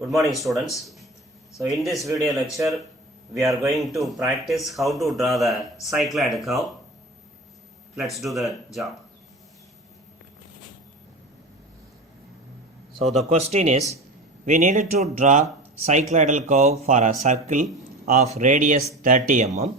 Good morning students. So in this video lecture we are going to practice how to draw the cycloid curve. Let's do the job. So the question is, we needed to draw cycloidal curve for a circle of radius 30 mm.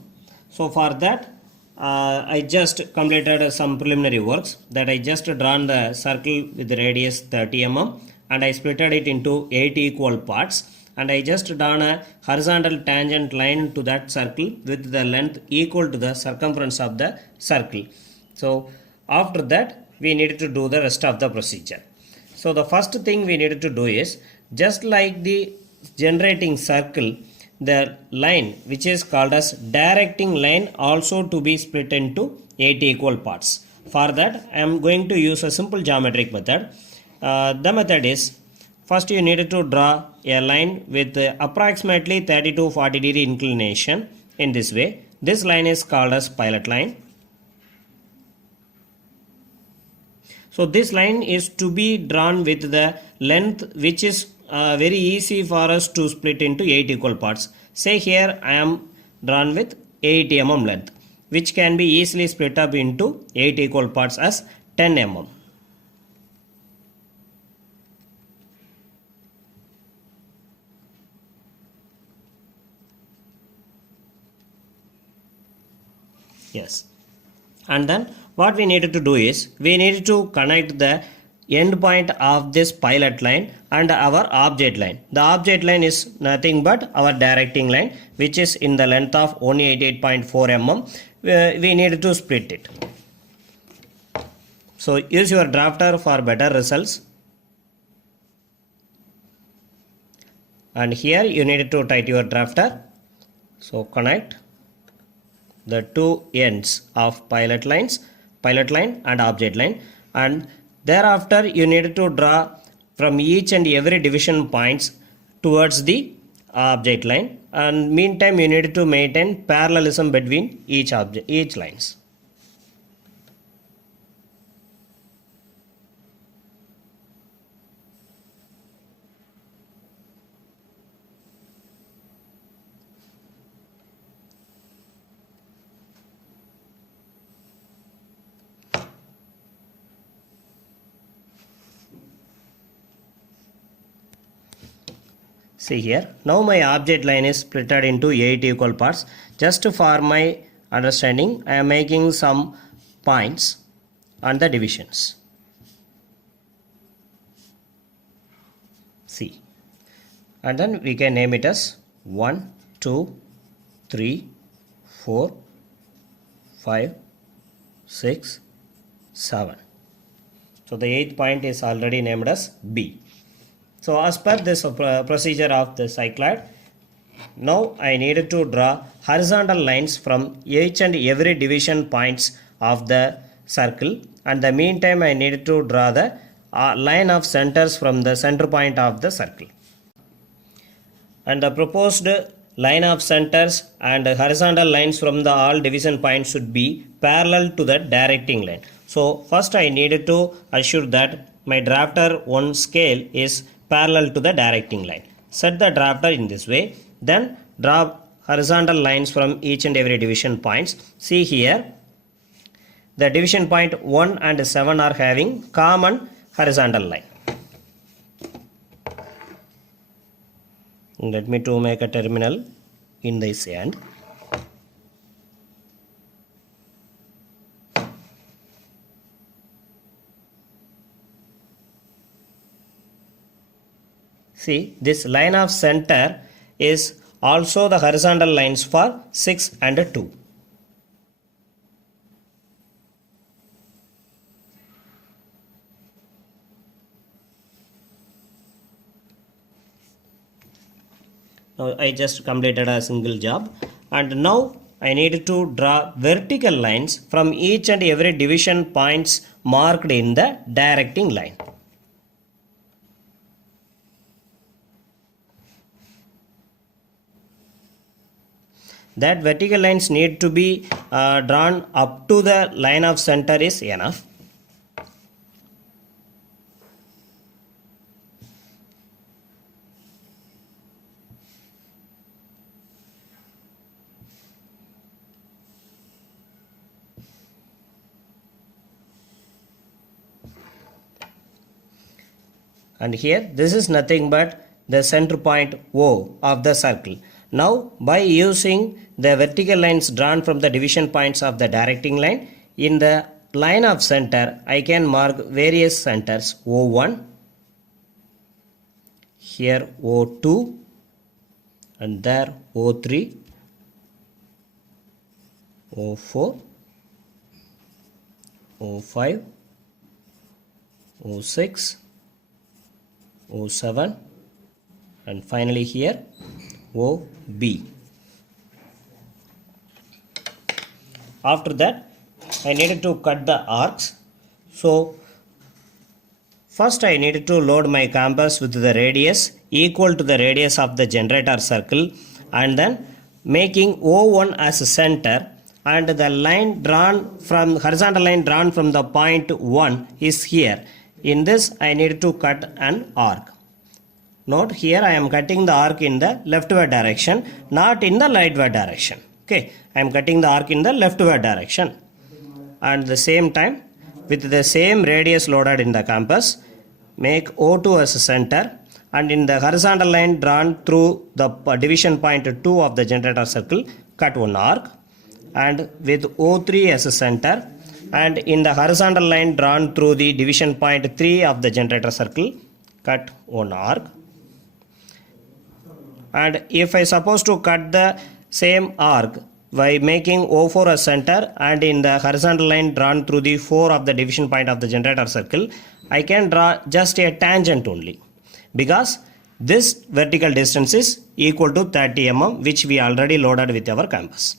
So for that I just completed some preliminary works that I just drawn the circle with the radius 30 mm and I splitted it into 8 equal parts, and I just drawn a horizontal tangent line to that circle with the length equal to the circumference of the circle. So after that we needed to do the rest of the procedure. So the first thing we needed to do is, just like the generating circle, the line which is called as directing line also to be split into 8 equal parts. For that I am going to use a simple geometric method. The method is, first you needed to draw a line with approximately 30 to 40 degree inclination in this way. This line is called as pilot line. So this line is to be drawn with the length which is very easy for us to split into 8 equal parts. Say here I am drawn with 8 mm length, which can be easily split up into 8 equal parts as 10 mm. Yes. And then what we needed to do is, we needed to connect the end point of this pilot line and our object line. The object line is nothing but our directing line, which is in the length of 188.4 mm. We needed to split it. So use your drafter for better results. And here you needed to tight your drafter. So connect the two ends of pilot line and object line, and thereafter you need to draw from each and every division points towards the object line, and meantime you need to maintain parallelism between each lines. See here, now my object line is split into 8 equal parts. Just for my understanding, I am making some points on the divisions. See, and then we can name it as 1, 2, 3, 4, 5, 6, 7. So the 8th point is already named as B. So as per this procedure of the cycloid, now I needed to draw horizontal lines from each and every division points of the circle, and the meantime I needed to draw the line of centers from the center point of the circle. And the proposed line of centers and horizontal lines from the all division points should be parallel to the directing line. So first I needed to assure that my drafter one scale is parallel to the directing line. Set the drafter in this way, then draw horizontal lines from each and every division points. See here, the division point 1 and 7 are having common horizontal line. Let me to make a terminal in this end. See, this line of center is also the horizontal lines for 6 and 2. Now I just completed a single job, and now I need to draw vertical lines from each and every division points marked in the directing line. That vertical lines need to be drawn up to the line of center is enough. and here this is nothing but the center point O of the circle. Now by using the vertical lines drawn from the division points of the directing line, in the line of center I can mark various centers O1, here O2, and there O3, O4, O5, O6, O7, and finally here OB. After that I needed to cut the arcs. So first I needed to load my compass with the radius equal to the radius of the generator circle, and then making O1 as a center, and the line drawn from horizontal line drawn from the point 1 is here. In this I need to cut an arc. Note here I am cutting the arc in the leftward direction, not in the rightward direction. Okay, I am cutting the arc in the leftward direction, and the same time with the same radius loaded in the compass, make O2 as a center, and in the horizontal line drawn through the division point 2 of the generator circle, cut one arc, and with O3 as a center, and in the horizontal line drawn through the division point 3 of the generator circle, cut one arc. And if I suppose to cut the same arc by making O4 as center, and in the horizontal line drawn through the 4 of the division point of the generator circle, I can draw just a tangent only, because this vertical distance is equal to 30 mm, which we already loaded with our compass.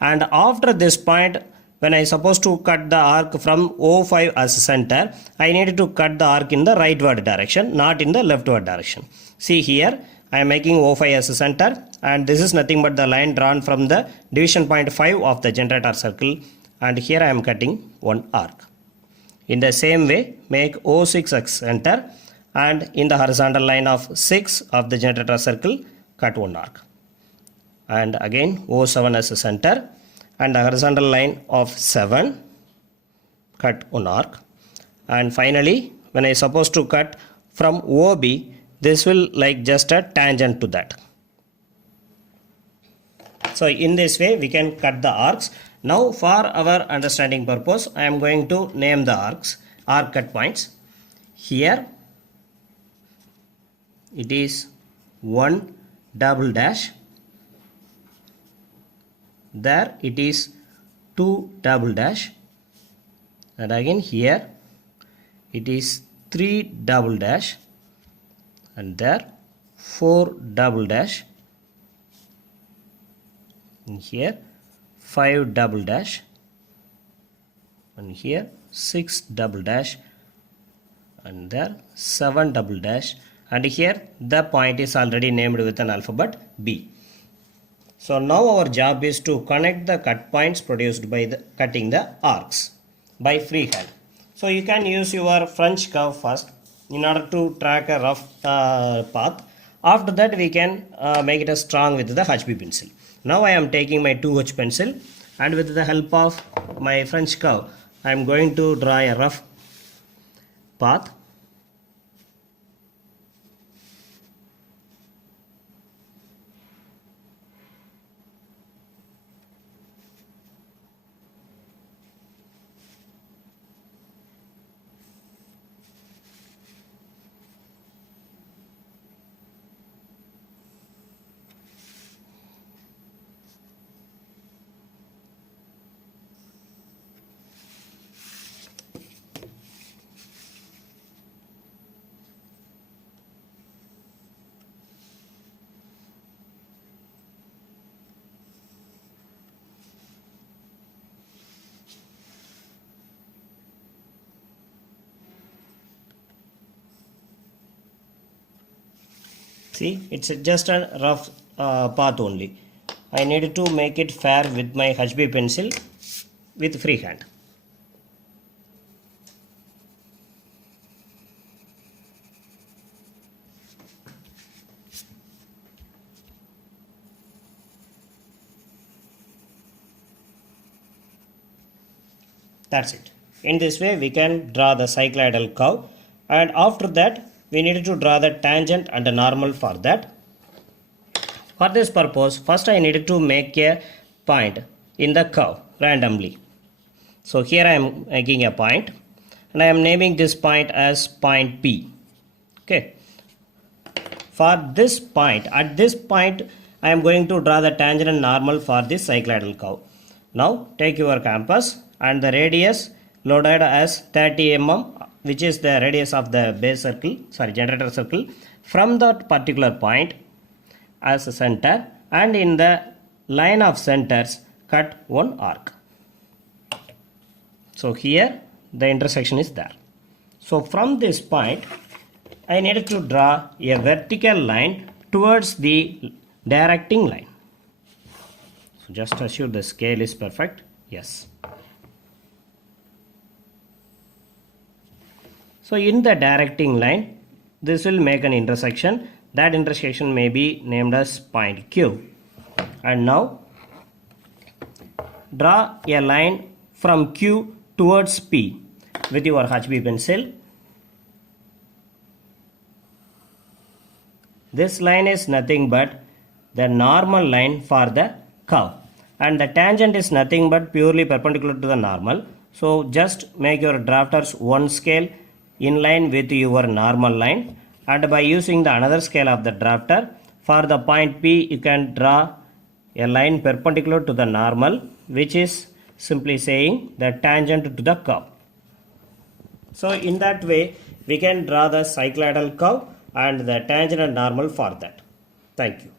And after this point, when I suppose to cut the arc from O5 as center, I need to cut the arc in the rightward direction, not in the leftward direction. See here, I am making O5 as a center, and this is nothing but the line drawn from the division point 5 of the generator circle, and here I am cutting one arc. In the same way, make O6 as center, and in the horizontal line of 6 of the generator circle, cut one arc. And again O7 as a center, and the horizontal line of 7, cut one arc. And finally, when I suppose to cut from OB, this will like just a tangent to that. So in this way we can cut the arcs. Now for our understanding purpose, I am going to name the arcs, arc cut points. Here it is 1 double dash, there it is 2 double dash, and again here it is 3 double dash, and there 4 double dash, and here 5 double dash, and here 6 double dash, and there 7 double dash, and here the point is already named with an alphabet B. So now our job is to connect the cut points produced by the cutting the arcs by freehand. So you can use your French curve first in order to track a rough path. After that we can make it a strong with the HB pencil. Now I am taking my 2H pencil, and with the help of my French curve I am going to draw a rough path. See, it's just a rough path only. I need to make it fair with my HB pencil with freehand. That's it. In this way we can draw the cycloidal curve, and after that we need to draw the tangent and the normal for that. For this purpose, first I needed to make a point in the curve randomly. So here I am making a point and I am naming this point as point P. Okay. For this point, at this point I am going to draw the tangent and normal for this cycloidal curve. Now take your compass and the radius loaded as 30 mm, which is the radius of the base circle, generator circle, from that particular point as a center, and in the line of centers cut one arc. So here the intersection is there. So from this point I needed to draw a vertical line towards the directing line. So just assure the scale is perfect. Yes. So in the directing line, this will make an intersection. That intersection may be named as point Q. And now draw a line from Q towards P with your HB pencil. This line is nothing but the normal line for the curve, and the tangent is nothing but purely perpendicular to the normal. So just make your drafters one scale in line with your normal line, and by using the another scale of the drafter for the point P you can draw a line perpendicular to the normal, which is simply saying the tangent to the curve. So in that way we can draw the cycloidal curve and the tangent and normal for that. Thank you.